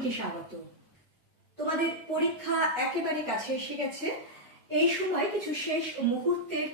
সকলকে স্বাগত। তোমাদের পরীক্ষা একেবারে কাছে এসে গেছে। এই সময় কিছু শেষ মুহূর্তের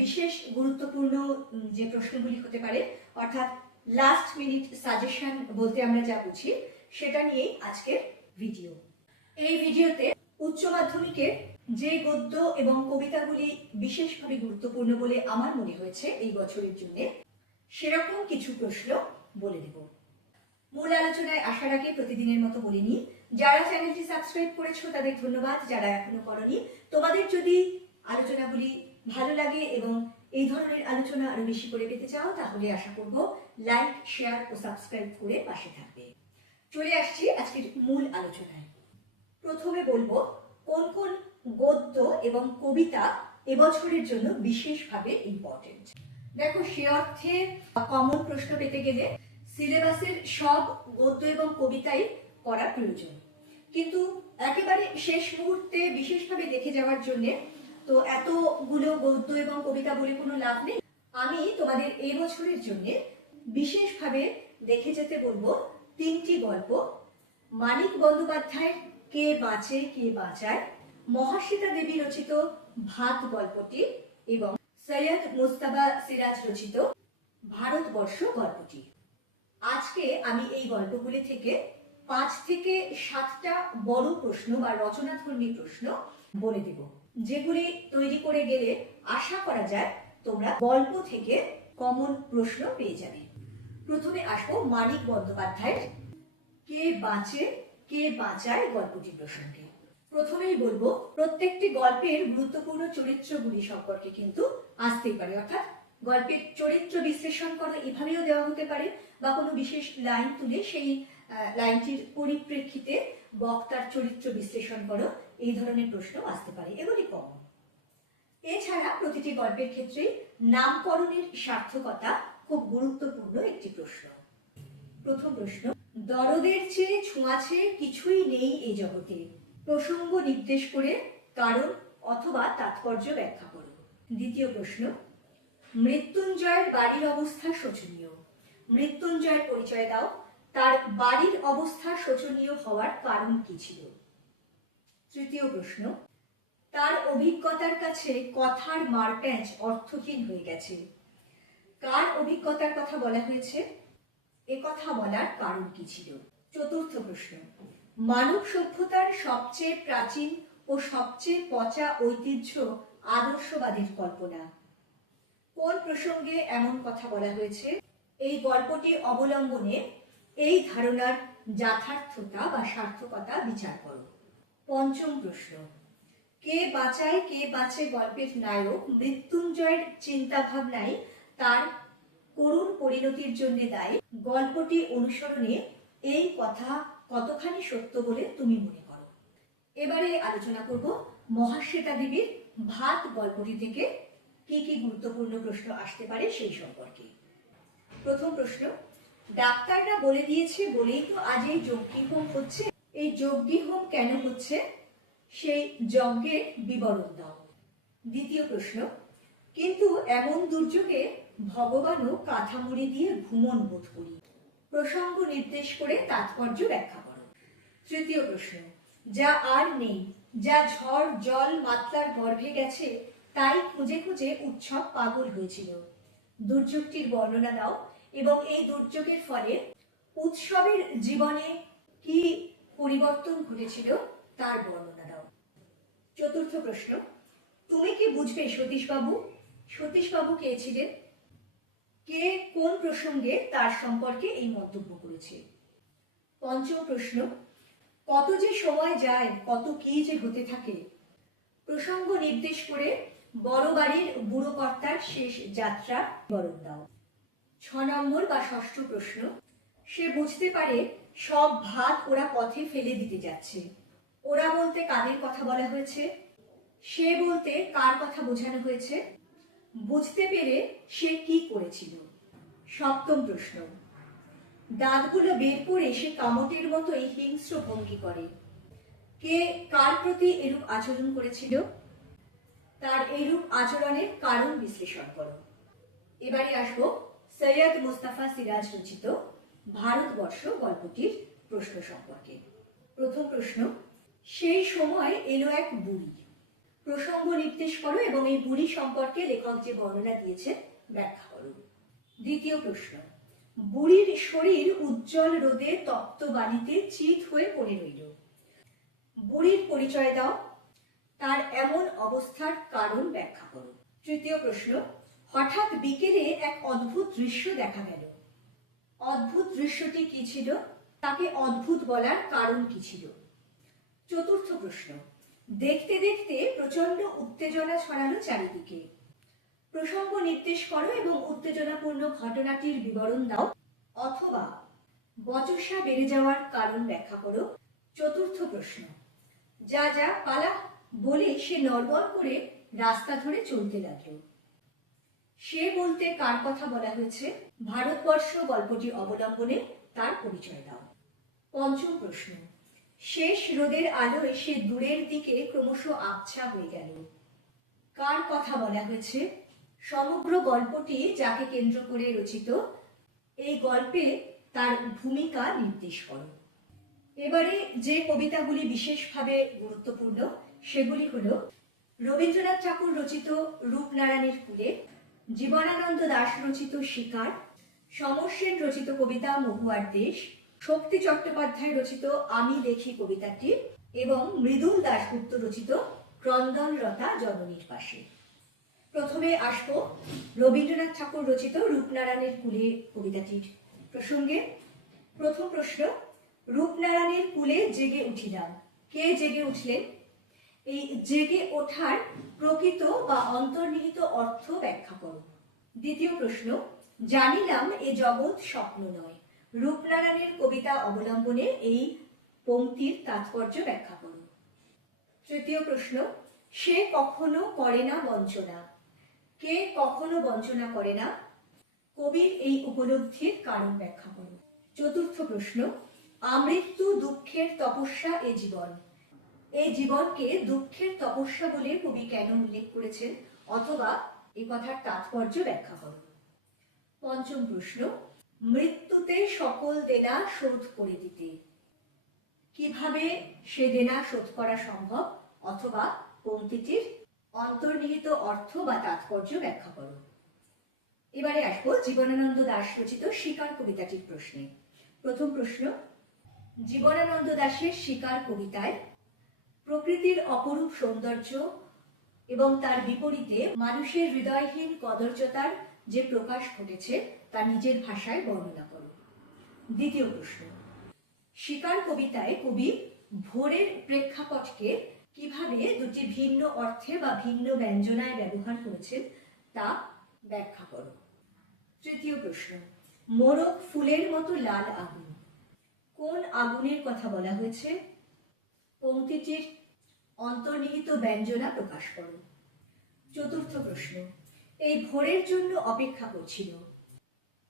বিশেষ গুরুত্বপূর্ণ যে প্রশ্নগুলি হতে পারে, অর্থাৎ লাস্ট মিনিট সাজেশন বলতে আমরা যা বুঝি, সেটা নিয়েই আজকের ভিডিও। এই ভিডিওতে উচ্চ মাধ্যমিকের যে গদ্য এবং কবিতাগুলি বিশেষভাবে গুরুত্বপূর্ণ বলে আমার মনে হয়েছে এই বছরের জন্য, সেরকম কিছু প্রশ্ন বলে দেব। মূল আলোচনায় আসার আগে প্রতিদিনের মতো বলে নিই, যারা চ্যানেলটি সাবস্ক্রাইব করেছো তাদের ধন্যবাদ, যারা এখনো করনি তোমাদের যদি আলোচনাগুলি ভালো লাগে এবং এই ধরনের আলোচনা আরো বেশি করে পেতে চাও, তাহলে আশা করব লাইক, শেয়ার ও সাবস্ক্রাইব করে পাশে থাকবে। চলে আসছি আজকের মূল আলোচনায়। প্রথমে বলবো কোন কোন গদ্য এবং কবিতা এবছরের জন্য বিশেষভাবে ইম্পর্টেন্ট। দেখো, সে অর্থে কমন প্রশ্ন পেতে গেলে সিলেবাসের সব গদ্য এবং কবিতাই পড়া প্রয়োজন, কিন্তু একেবারে শেষ মুহূর্তে বিশেষভাবে দেখে যাওয়ার জন্য তো এতগুলো গদ্য এবং কবিতা বলে কোনো লাভ নেই। আমি তোমাদের এই বছরের জন্য বিশেষভাবে দেখে যেতে বলবো তিনটি গল্প: মানিক বন্দ্যোপাধ্যায়ের কে বাঁচে কে বাঁচায়, মহাশ্বেতা দেবী রচিত ভাত গল্পটি এবং সৈয়দ মুজতবা সিরাজ রচিত ভারতবর্ষ গল্পটি। আজকে আমি এই গল্পগুলি থেকে 5 থেকে 7টা বড় প্রশ্ন বা রচনাধর্মী প্রশ্ন বলে দেব, যেগুলি তৈরি করে গেলে আশা করা যায় তোমরা গল্প থেকে কমন প্রশ্ন পেয়ে যাবে। প্রথমে আসবো মানিক বন্দ্যোপাধ্যায়ের কে বাঁচে কে বাঁচায় গল্পটি প্রসঙ্গে। প্রথমেই বলবো প্রত্যেকটি গল্পের গুরুত্বপূর্ণ চরিত্রগুলি সম্পর্কে কিন্তু আসতেই পারে, অর্থাৎ গল্পের চরিত্র বিশ্লেষণ করা এভাবেও দেওয়া হতে পারে, বা কোনো বিশেষ লাইন তুলে সেই লাইনটির পরিপ্রেক্ষিতে বক্তার চরিত্র বিশ্লেষণ করো, এই ধরনের প্রশ্ন আসতে পারে, এগুলি কমন। এছাড়া প্রতিটি গল্পের ক্ষেত্রে নামকরণের সার্থকতা খুব গুরুত্বপূর্ণ একটি প্রশ্ন। প্রথম প্রশ্ন: দরদের চেয়ে ছোঁয়াচে কিছুই নেই এই জগতে, প্রসঙ্গ নির্দেশ করে কারণ অথবা তাৎপর্য ব্যাখ্যা করো। দ্বিতীয় প্রশ্ন: মৃত্যুঞ্জয়ের বাড়ির অবস্থা শোচনীয়, মৃত্যুঞ্জয়ের পরিচয় দাও, তার বাড়ির অবস্থা শোচনীয় হওয়ার কারণ কি ছিল। তৃতীয় প্রশ্ন: তার অভিজ্ঞতার কাছে কথার মারপ্যাঁচ অর্থহীন হয়ে গেছে, কার অভিজ্ঞতার কথা বলা হয়েছে, এ কথা বলার কারণ কি ছিল। চতুর্থ প্রশ্ন: মানব সভ্যতার সবচেয়ে প্রাচীন ও সবচেয়ে পচা ঐতিহ্য আদর্শবাদের কল্পনা, কোন প্রসঙ্গে এমন কথা বলা হয়েছে, এই গল্পটি অবলম্বনে এই ধারণার যথার্থতা বা সার্থকতা বিচার করো। পঞ্চম প্রশ্ন: কে বাঁচায় কে বাঁচে গল্পের নায়ক মৃত্যুঞ্জয়ের চিন্তা ভাবনাই তার করুণ পরিণতির জন্য দায়ী, গল্পটি অনুসরণে এই কথা কতখানি সত্য বলে তুমি মনে করো। এবারে আলোচনা করব মহাশ্বেতা দেবীর ভাত গল্পটি থেকে কি কি গুরুত্বপূর্ণ প্রশ্ন আসতে পারে সেই সম্পর্কে। প্রথম প্রশ্ন: ডাক্তাররা বলে দিয়েছে বলেই তো আজ এই যজ্ঞিহোম হচ্ছে, এই যজ্ঞিহোম কেন হচ্ছে সেই যজ্ঞের বিবরণ দাও। দ্বিতীয় প্রশ্ন: কিন্তু এমন দুর্যোগে ভগবানও কাঁথা মুড়ি দিয়ে ঘুমন বোধ করি, প্রসঙ্গ নির্দেশ করে তাৎপর্য ব্যাখ্যা করো। তৃতীয় প্রশ্ন: যা আর নেই, যা ঝড় জল মাতলার গর্ভে গেছে, তাই খুঁজে খুঁজে উৎসব পাগল হয়েছিল, দুর্যোগটির বর্ণনা দাও এবং এই দুর্যোগের ফলে উৎসবের জীবনে কি পরিবর্তন ঘটেছিল তার বর্ণনা দাও। চতুর্থ প্রশ্ন: তুমি কি বুঝবে সতীশবাবু, সতীশবাবু কে ছিলেন, কে কোন প্রসঙ্গে তার সম্পর্কে এই মন্তব্য করেছে। পঞ্চম প্রশ্ন: কত যে সময় যায়, কত কি যে হতে থাকে, প্রসঙ্গ নির্দেশ করে বড় বাড়ির বুড়ো কর্তার শেষ যাত্রা বরণ দাও। 6 নম্বর বা ষষ্ঠ প্রশ্ন: সে বুঝতে পারে সব ভাত ওরা পথে ফেলে দিতে যাচ্ছে, ওরা বলতে কাদের কথা বলা হয়েছে, সে বলতে কার কথা বোঝানো হয়েছে, বুঝতে পেরে সে কি করেছিল। সপ্তম প্রশ্ন: দাঁতগুলো বের করে সে কামটের মতোই হিংস্র ভঙ্গি করে, কে কার প্রতি এরূপ আচরণ করেছিল, তার এরূপ আচরণের কারণ বিশ্লেষণ করো। এবারে আসবো সৈয়দ মুজতবা সিরাজ রচিত ভারতবর্ষ গল্পটির প্রশ্ন সম্পর্কে। প্রথম প্রশ্ন, সেই সময় এলো এক বুড়ি। প্রসঙ্গ নির্দেশ করো এবং এই বুড়ি সম্পর্কে লেখক যে বর্ণনা দিয়েছে ব্যাখ্যা করো। দ্বিতীয় প্রশ্ন, বুড়ির শরীর উজ্জ্বল রোদে তপ্ত বালিতে চিত হয়ে পড়ে রইল। বুড়ির পরিচয় দাও, তার এমন অবস্থার কারণ ব্যাখ্যা করো। তৃতীয় প্রশ্ন, হঠাৎ বিকেলে এক অদ্ভুত দৃশ্য দেখা গেল। অদ্ভুত দৃশ্যটি কি ছিল, তাকে অদ্ভুত বলার কারণ কি ছিল। চতুর্থ প্রশ্ন, দেখতে দেখতে প্রচন্ড উত্তেজনা ছড়ালো চারিদিকে। প্রসঙ্গ নির্দেশ করো এবং উত্তেজনাপূর্ণ ঘটনাটির বিবরণ দাও অথবা বচসা বেড়ে যাওয়ার কারণ ব্যাখ্যা করো। চতুর্থ প্রশ্ন, যা যা পালা বলে সে নড়বড় করে রাস্তা ধরে চলতে লাগলো। সে বলতে কার কথা বলা হয়েছে? ভারতবর্ষ গল্পটি অবলম্বনে তার পরিচয় দাও। পঞ্চম প্রশ্ন, শেষ রোদের আলোয় সে দূরের দিকে ক্রমশ আবছা হয়ে গেল। কার কথা বলা হয়েছে? সমগ্র গল্পটি যাকে কেন্দ্র করে রচিত, এই গল্পে তার ভূমিকা নির্দেশ করো। এবারে যে কবিতাগুলি বিশেষভাবে গুরুত্বপূর্ণ সেগুলি হলো রবীন্দ্রনাথ ঠাকুর রচিত রূপনারায়ণের কুলে, জীবনানন্দ দাশ রচিত শিকার, সমর সেন রচিত কবিতা মহুয়ার দেশ, শক্তি চট্টোপাধ্যায় রচিত আমি দেখি কবিতাটি এবং মৃদুল দাশগুপ্ত রচিত ক্রন্দনরতা জননীর পাশে। প্রথমে আসবো রবীন্দ্রনাথ ঠাকুর রচিত রূপনারায়ণের কুলে কবিতাটির প্রসঙ্গে। প্রথম প্রশ্ন, রূপনারায়ণের কুলে জেগে উঠিলাম। কে জেগে উঠলেন? এই জেগে ওঠার প্রকৃত বা অন্তর্নিহিত অর্থ ব্যাখ্যা করো। দ্বিতীয় প্রশ্ন, জানিলাম এ জগৎ স্বপ্ন নয়। রূপনারায়ণের কবিতা অবলম্বনে এই পংক্তির তাৎপর্য ব্যাখ্যা করো। তৃতীয় প্রশ্ন, সে কখনো করে না বঞ্চনা। কে কখনো বঞ্চনা করে না? কবির এই উপলব্ধির কারণ ব্যাখ্যা করো। চতুর্থ প্রশ্ন, আমৃত্যু দুঃখের তপস্যা এ জীবন। এই জীবনকে দুঃখের তপস্যা বলে কবি কেন উল্লেখ করেছেন অথবা এই কথার তাৎপর্য ব্যাখ্যা করো। পঞ্চম প্রশ্ন, মৃত্যুতে সকল দেনা শোধ করে দিতে। কিভাবে সে দেনা শোধ করা সম্ভব অথবা পংক্তিটির অন্তর্নিহিত অর্থ বা তাৎপর্য ব্যাখ্যা করো। এবারে আসবো জীবনানন্দ দাশ রচিত শিকার কবিতাটির প্রশ্নে। প্রথম প্রশ্ন, জীবনানন্দ দাশের শিকার কবিতায় প্রকৃতির অপরূপ সৌন্দর্য এবং তার বিপরীতে মানুষের হৃদয়হীন কদর্যতার যে প্রকাশ ঘটেছে তা নিজের ভাষায় বর্ণনা করো। দ্বিতীয় প্রশ্ন, শিকার কবিতায় কবি ভোরের প্রেক্ষাপটকে কিভাবে দুটি ভিন্ন অর্থে বা ভিন্ন ব্যঞ্জনায় ব্যবহার করেছেন তা ব্যাখ্যা করো। তৃতীয় প্রশ্ন, মোরগ ফুলের মতো লাল আগুন। কোন আগুনের কথা বলা হয়েছে? পংক্তিটির অন্তর্নিহিত ব্যঞ্জনা প্রকাশ করো। চতুর্থ প্রশ্ন, এই ভোরের জন্য অপেক্ষা করছিল।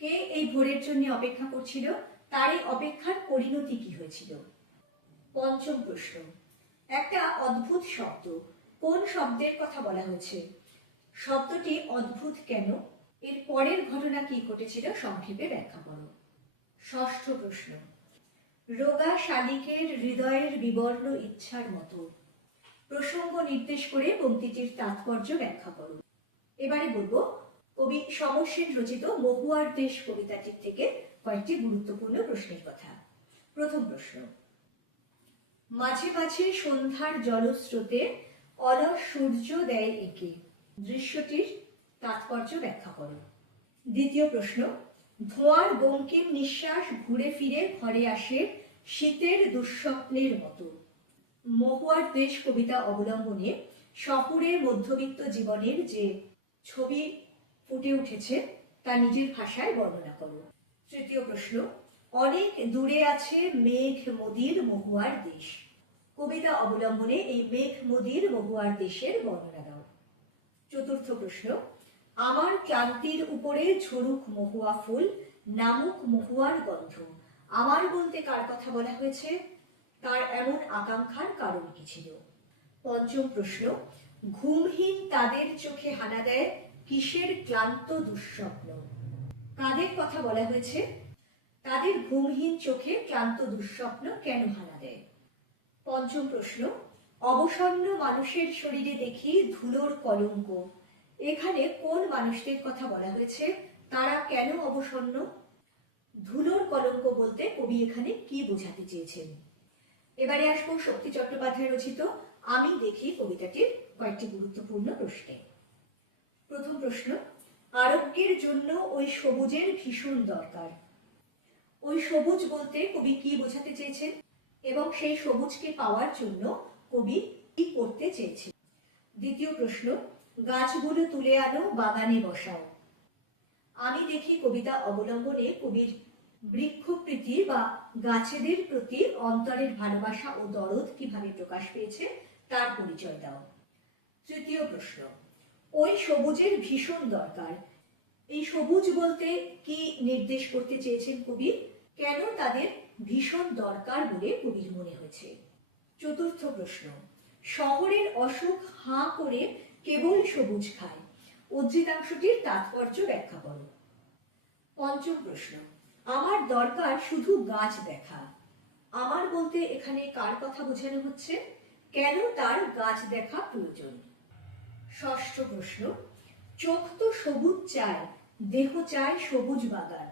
কে এই ভোরের জন্য অপেক্ষা করছিল? তার এই অপেক্ষার পরিণতি কি হয়েছিল? পঞ্চম প্রশ্ন, একটা অদ্ভুত শব্দ। কোন শব্দের কথা বলা হয়েছে? শব্দটি অদ্ভুত কেন? এর পরের ঘটনা কি ঘটেছিল সংক্ষেপে ব্যাখ্যা করো। ষষ্ঠ প্রশ্ন, রোগা শালিকের হৃদয়ের বিবর্ণ ইচ্ছার মতো। প্রসঙ্গ নির্দেশ করে পংক্তিটির তাৎপর্য ব্যাখ্যা করো। এবারে বলবো কবি সমর সেন রচিত মহুয়ার দেশ কবিতাটির থেকে কয়েকটি গুরুত্বপূর্ণ প্রশ্নের কথা। প্রথম প্রশ্ন, মাঝে মাঝে সন্ধ্যার জলস্রোতে অলস সূর্য দেয় একে। দৃশ্যটির তাৎপর্য ব্যাখ্যা করো। দ্বিতীয় প্রশ্ন, ধোঁয়ার বঙ্কিম নিঃশ্বাস ঘুরে ফিরে ঘরে আসে শীতের দুঃস্বপ্নের মতো। মহুয়ার দেশ কবিতা অবলম্বনে শহুরে মধ্যবিত্ত জীবনের যে ছবি ফুটে উঠেছে তা নিজের ভাষায় বর্ণনা করো। তৃতীয় প্রশ্ন, অনেক দূরে আছে মেঘ মদির মহুয়ার দেশ। কবিতা অবলম্বনে এই মেঘ মদির মহুয়ার দেশের বর্ণনা দাও। চতুর্থ প্রশ্ন, আমার ক্লান্তির উপরে ঝরুক মহুয়া ফুল, নামুক মহুয়ার গন্ধ। আমার বলতে কার কথা বলা হয়েছে? তার এমন আকাঙ্ক্ষার কারণ কি ছিল? পঞ্চম প্রশ্ন, ঘুমহীন তাদের চোখে হানা দেয় কিসের ক্লান্ত দুঃস্বপ্ন। কাদের কথা বলা হয়েছে? তাদের ঘুমহীন চোখে ক্লান্ত দুঃস্বপ্ন কেন হানা দেয়? পঞ্চম প্রশ্ন, অবসন্ন মানুষের শরীরে দেখি ধুলোর কলঙ্ক। এখানে কোন মানুষদের কথা বলা হয়েছে? তারা কেন অবসন্ন? ধুলোর কলঙ্ক বলতে কবি এখানে কি বোঝাতে চেয়েছেন? এবারে আসবো শক্তি চট্টোপাধ্যায় রচিত আমি দেখি কবিতাটির কয়েকটি গুরুত্বপূর্ণ প্রশ্নে। প্রথম প্রশ্ন, আরোগ্যের জন্য ওই সবুজের ভীষণ দরকার। ওই সবুজ বলতে কবি কি বোঝাতে চেয়েছেন এবং সেই সবুজকে পাওয়ার জন্য কবি কি করতে চেয়েছেন? দ্বিতীয় প্রশ্ন, গাছগুলো তুলে আনো বাগানে বসাও। আমি দেখি কবিতা অবলম্বনে কবির বৃক্ষপ্রীতি বা গাছেদের প্রতি অন্তরের ভালোবাসা ও দরদ কিভাবে প্রকাশ পেয়েছে তার পরিচয় দাও। তৃতীয় প্রশ্ন, ওই সবুজের ভীষণ দরকার। এই সবুজ বলতে কি নির্দেশ করতে চেয়েছেন কবি? কেন তাদের ভীষণ দরকার বলে কবির মনে হয়েছে? চতুর্থ প্রশ্ন, শহরের অসুখ হাঁ করে কেবল সবুজ খায়। উদ্ধৃতাংশটির তাৎপর্য ব্যাখ্যা করো। পঞ্চম প্রশ্ন, আমার দরকার শুধু গাছ দেখা। আমার বলতে এখানে কার কথা বোঝানো হচ্ছে? কেন তার গাছ দেখা প্রয়োজন? ষষ্ঠ প্রশ্ন, চোখ তো সবুজ চায়, দেহ চায় সবুজ বাগান।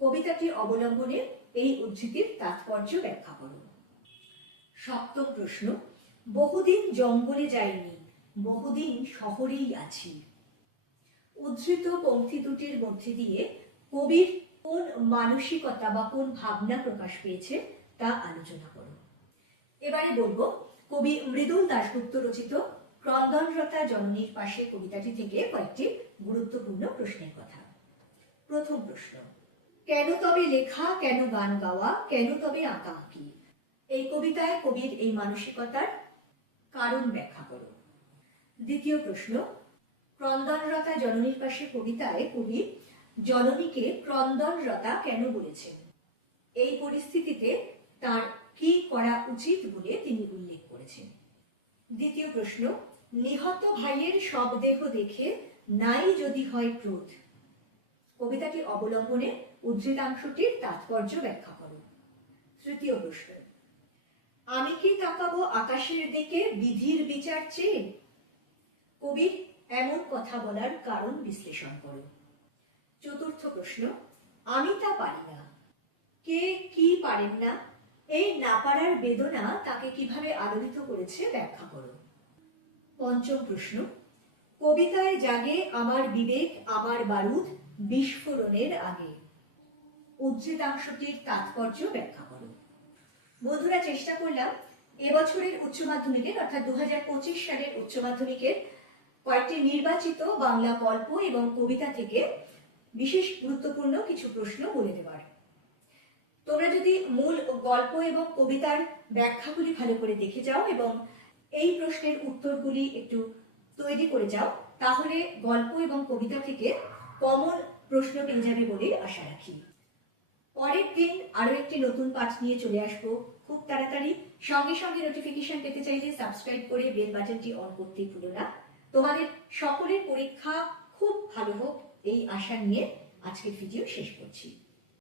কবিতাটি অবলম্বনে এই উদ্ধৃতির তাৎপর্য ব্যাখ্যা করো। সপ্তম প্রশ্ন, বহুদিন জঙ্গলে যাইনি, বহুদিন শহরেই আছি। উদ্ধৃত পংক্তি দুটির মধ্যে দিয়ে কবির কোন মানসিকতা বা কোন ভাবনা প্রকাশ পেয়েছে তা আলোচনা করো। এবারে বলবো কবি মৃদুল দাশগুপ্ত রচিত ক্রন্দনরতা জননীর পাশে কবিতাটি থেকে কয়েকটি গুরুত্বপূর্ণ প্রশ্নের কথা। প্রথম প্রশ্ন, কেন তবে লেখা, কেন গান গাওয়া, কেন তবে আঁকাআঁকি? এই কবিতায় কবির এই মানসিকতার কারণ ব্যাখ্যা করো। দ্বিতীয় প্রশ্ন, ক্রন্দনরতা জননীর পাশে কবিতায় কবি জননীকে ক্রন্দনরতা কেন বলেছেন? এই পরিস্থিতিতে তার কি করা উচিত বলে তিনি উল্লেখ করেছেন। দ্বিতীয় প্রশ্ন, নিহত ভাইয়ের সব দেহ দেখে নাই যদি হয় ক্রোধ। কবিতাটি অবলম্বনে উদ্ধৃতাংশটির তাৎপর্য ব্যাখ্যা করো। তৃতীয় প্রশ্ন, আমি কি তাকাবো আকাশের দিকে বিধির বিচার চেয়ে? কবির এমন কথা বলার কারণ বিশ্লেষণ করো। চতুর্থ প্রশ্ন, আমি তা পারি না। কে কি পারেন না? এই না পারার বেদনা তাকে কিভাবে আলোড়িত করেছে ব্যাখ্যা করো। পঞ্চম প্রশ্ন, কবিতায় জাগে আমার বিবেক আমার বারুদ বিস্ফোরণের আগে। উদ্ধৃতাংশটির তাৎপর্য ব্যাখ্যা করো। বন্ধুরা, চেষ্টা করলাম এবছরের উচ্চ মাধ্যমিকের অর্থাৎ 2025 সালের উচ্চ মাধ্যমিকের কয়েকটি নির্বাচিত বাংলা গল্প এবং কবিতা থেকে বিশেষ গুরুত্বপূর্ণ কিছু প্রশ্ন বলে দেবার। তোমরা যদি মূল গল্প এবং কবিতার ব্যাখ্যাগুলি ভালো করে দেখে যাও এবং এই প্রশ্নের উত্তরগুলি একটু তৈরি করে যাও, তাহলে গল্প এবং কবিতা থেকে কমন প্রশ্ন পেয়ে যাবে বলে আশা রাখি। পরের দিন আরো একটি নতুন পাঠ নিয়ে চলে আসবো খুব তাড়াতাড়ি। সঙ্গে সঙ্গে নোটিফিকেশন পেতে চাইলে সাবস্ক্রাইব করে বেল বাটনটি অন করতে ভুলো না। তোমাদের সকলের পরীক্ষা খুব ভালো হোক এই আশা নিয়ে আজকের ভিডিও শেষ করছি।